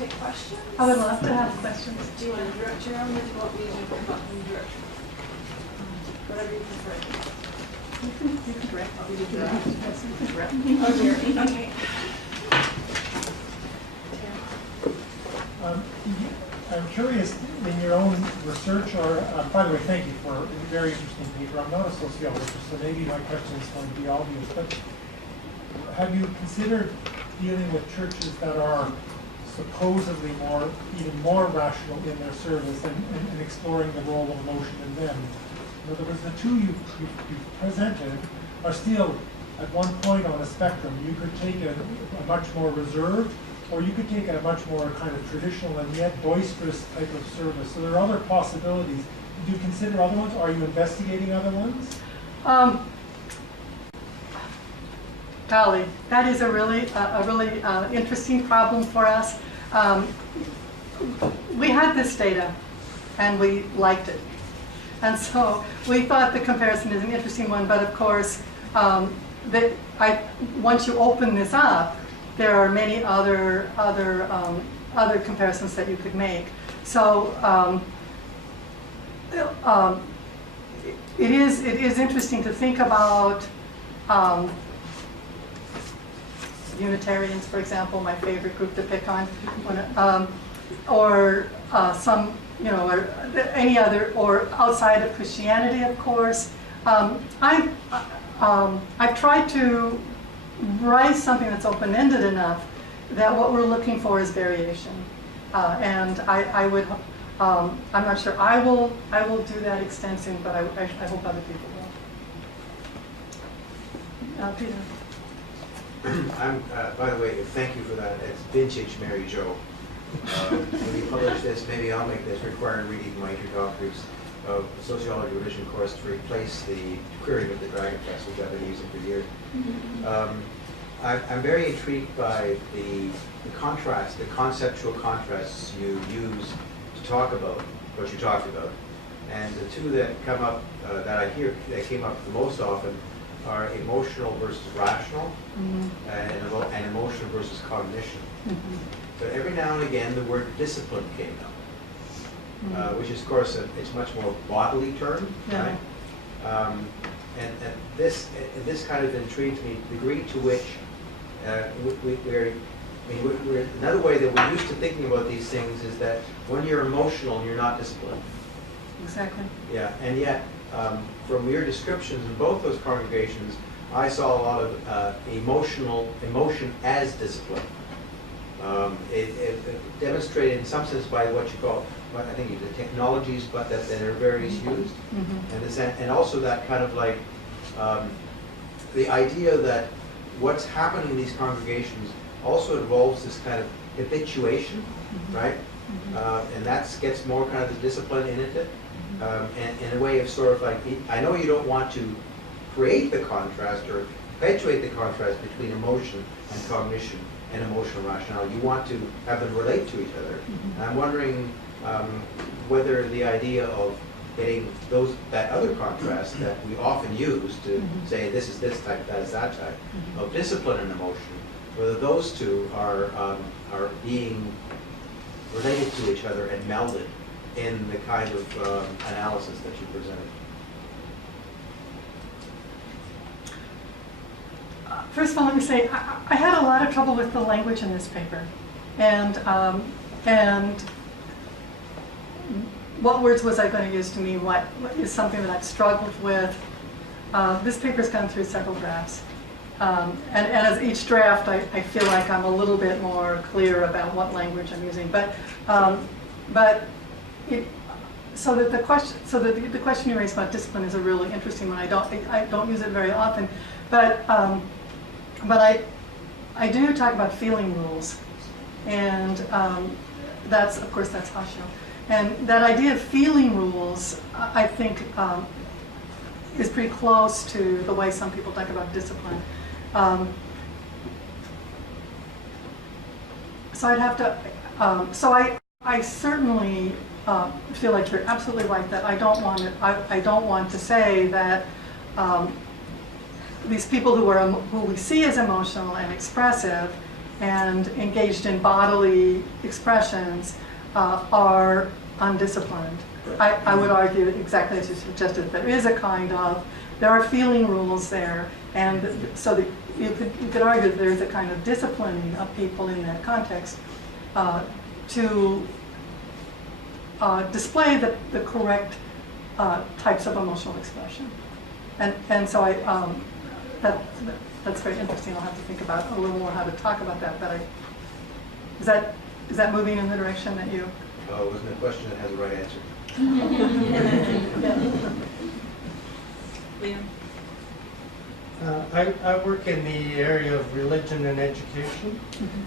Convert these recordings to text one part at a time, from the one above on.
take questions? I would love to have questions. Do you want to direct your own, or do you want me to come up and direct you? Whatever you prefer. You can direct. You do that. Yes, you can direct. Oh, Jeremy. Okay. I'm curious, in your own research, or by the way, thank you for a very interesting paper. I'm not a sociologist, so maybe my question is going to be obvious, but have you considered dealing with churches that are supposedly even more rational in their service and exploring the role of emotion in them? In other words, the two you've presented are still at one point on a spectrum. You could take a much more reserved, or you could take a much more kind of traditional and yet boisterous type of service. So there are other possibilities. Do you consider other ones? Are you investigating other ones? Golly, that is a really interesting problem for us. We had this data, and we liked it. And so we thought the comparison is an interesting one, but of course, once you open this up, there are many other comparisons that you could make. So it is interesting to think about Unitarians, for example, my favorite group to pick on, or some, or any other, or outside of Christianity, of course. I've tried to write something that's open-ended enough that what we're looking for is variation, and I would. I'm not sure I will do that extensively, but I hope other people will. Peter. By the way, thank you for that. It's vintage Mary Jo. When you publish this, maybe I'll make this required reading my introductories of the sociology revision course to replace the querying of the Dragon Text, which I've been using for years. I'm very intrigued by the contrast, the conceptual contrasts you use to talk about what you talked about. And the two that come up, that I hear that came up the most often, are emotional versus rational, and emotion versus cognition. But every now and again, the word discipline came up, which is, of course, it's much more bodily term, right? And this kind of intrigues me, the degree to which another way that we're used to thinking about these things is that when you're emotional, you're not disciplined. Exactly. Yeah, and yet, from your descriptions in both those congregations, I saw a lot of emotion as discipline. It demonstrated in some sense by what you call, I think the technologies, but that are various used, and also that kind of like the idea that what's happening in these congregations also involves this kind of habituation, right? And that gets more kind of the discipline in it. And in a way of sort of like, I know you don't want to create the contrast or perpetuate the contrast between emotion and cognition and emotional rationality. You want to have them relate to each other. And I'm wondering whether the idea of getting that other contrast that we often use to say this is this type, that is that type, of discipline and emotion, whether those two are being related to each other and melded in the kind of analysis that you presented. First of all, let me say I had a lot of trouble with the language in this paper, and what words was I going to use to mean what is something that I've struggled with. This paper's gone through several drafts, and as each draft, I feel like I'm a little bit more clear about what language I'm using. But the question you raised about discipline is a really interesting one. I don't use it very often, but I do talk about feeling rules, and that's Hashio. And that idea of feeling rules, I think, is pretty close to the way some people talk about discipline. So I'd have to. I certainly feel like you're absolutely right that I don't want to say that these people who we see as emotional and expressive and engaged in bodily expressions are undisciplined. I would argue exactly as you suggested, there is a kind of, there are feeling rules there, and so that you could argue that there's a kind of disciplining of people in that context to display the correct types of emotional expression. And so that's very interesting. I'll have to think about a little more how to talk about that. But is that moving in the direction that you? Oh, it wasn't a question that has the right answer. Liam? I work in the area of religion and education,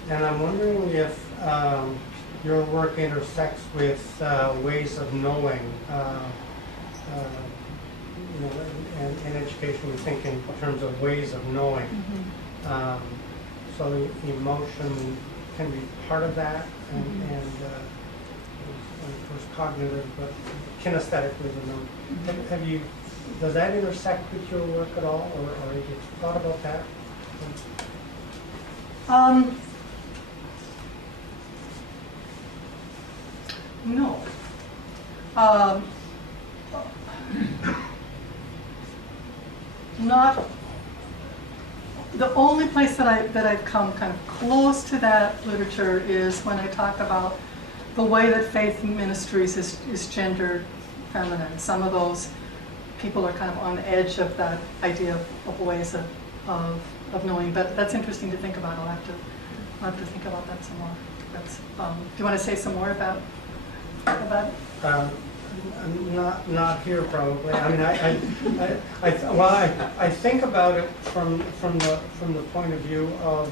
and I'm wondering if your work intersects with ways of knowing. You know, in education, we think in terms of ways of knowing. So emotion can be part of that, and of course cognitive, but kinesthetically, have you? Does that intersect with your work at all, or have you thought about that? No. Not the only place that I've come kind of close to that literature is when I talk about the way that faith ministries is gendered feminine. Some of those people are kind of on the edge of that idea of ways of knowing, but that's interesting to think about. I'll have to think about that some more. That's, do you want to say some more about it? Not here probably. I mean, I think about it from the point of view of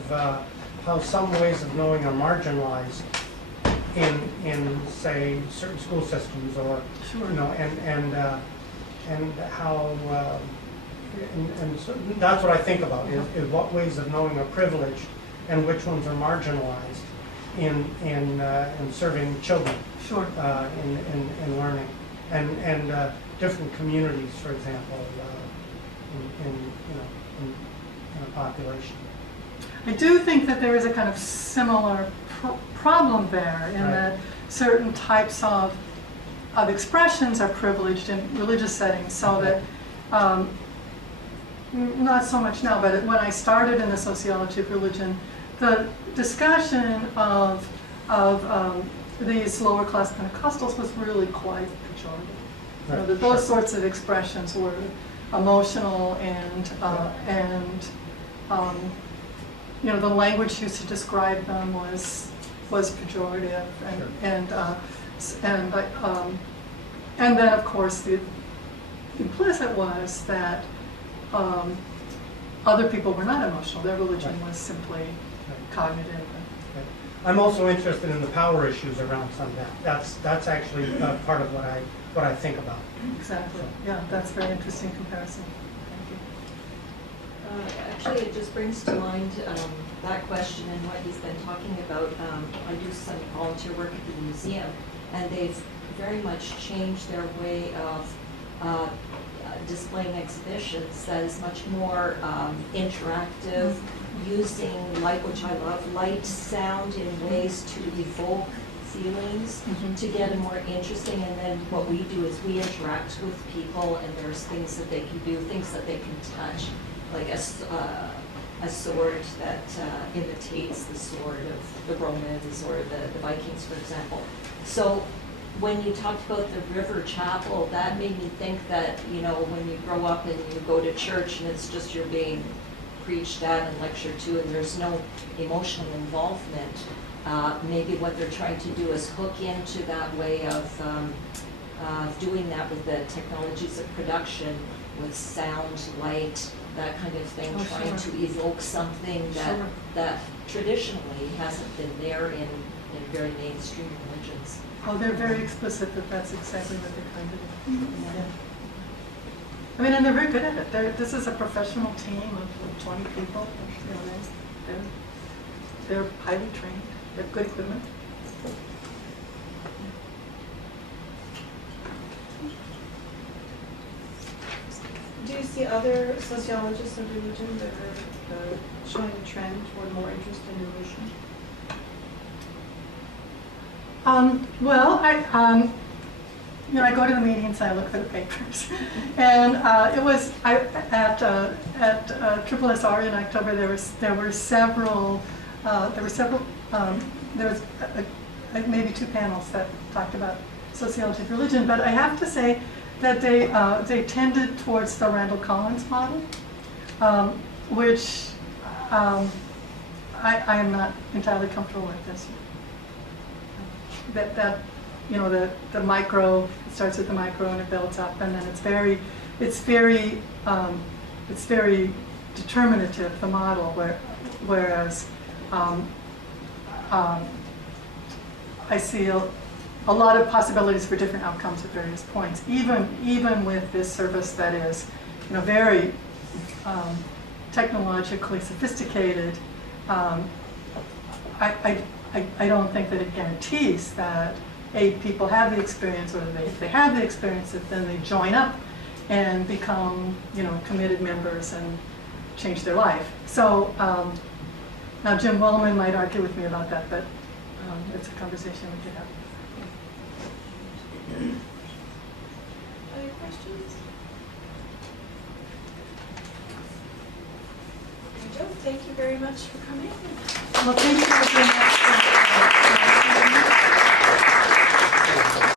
how some ways of knowing are marginalized in say certain school systems, or Sure. you know, and how and so that's what I think about is what ways of knowing are privileged and which ones are marginalized in serving children. Sure. In learning, and different communities, for example, in a population. I do think that there is a kind of similar problem there in Right. that certain types of expressions are privileged in religious settings, so that not so much now, but when I started in the sociology of religion, the discussion of these lower class Pentecostals was really quite pejorative. You know, that those sorts of expressions were emotional and you know, the language used to describe them was pejorative, and then of course the implicit was that other people were not emotional. Their religion was simply cognitive. I'm also interested in the power issues around some of that. That's actually part of what I think about. Exactly. Yeah, that's a very interesting comparison. Thank you. Actually, it just brings to mind that question and what he's been talking about. I do some volunteer work at the museum, and they've very much changed their way of displaying exhibitions that is much more interactive, using light, which I love, light, sound in ways to evoke feelings, to get it more interesting. And then what we do is we interact with people, and there's things that they can do, things that they can touch, like a sword that imitates the sword of the Romans or the Vikings, for example. So when you talked about the River Chapel, that made me think that, you know, when you grow up and you go to church and it's just you're being preached at and lectured to and there's no emotional involvement, maybe what they're trying to do is hook into that way of doing that with the technologies of production, with sound, light, that kind of thing, trying to evoke something that traditionally hasn't been there in very mainstream religions. Oh, they're very explicit that that's exactly what they're trying to do. Yeah. I mean, and they're very good at it. This is a professional team of 20 people. You know, they're highly trained. They have good equipment. Do you see other sociologists of religion that are showing a trend toward more interest in religion? Well, I go to the meetings, I look for the papers, and it was at Triple SR in October. There were several. There was maybe 2 panels that talked about sociology of religion, but I have to say that they tended towards the Randall Collins model, which I am not entirely comfortable with this. That the micro, it starts with the micro and it builds up, and then it's very determinative, the model, whereas I see a lot of possibilities for different outcomes at various points, even with this service that is very technologically sophisticated. I don't think that it guarantees that people have the experience, or that if they have the experience, that then they join up and become, committed members and change their life. So now Jim Williman might argue with me about that, but it's a conversation we could have. Other questions? Joe, thank you very much for coming. Well, thank you for being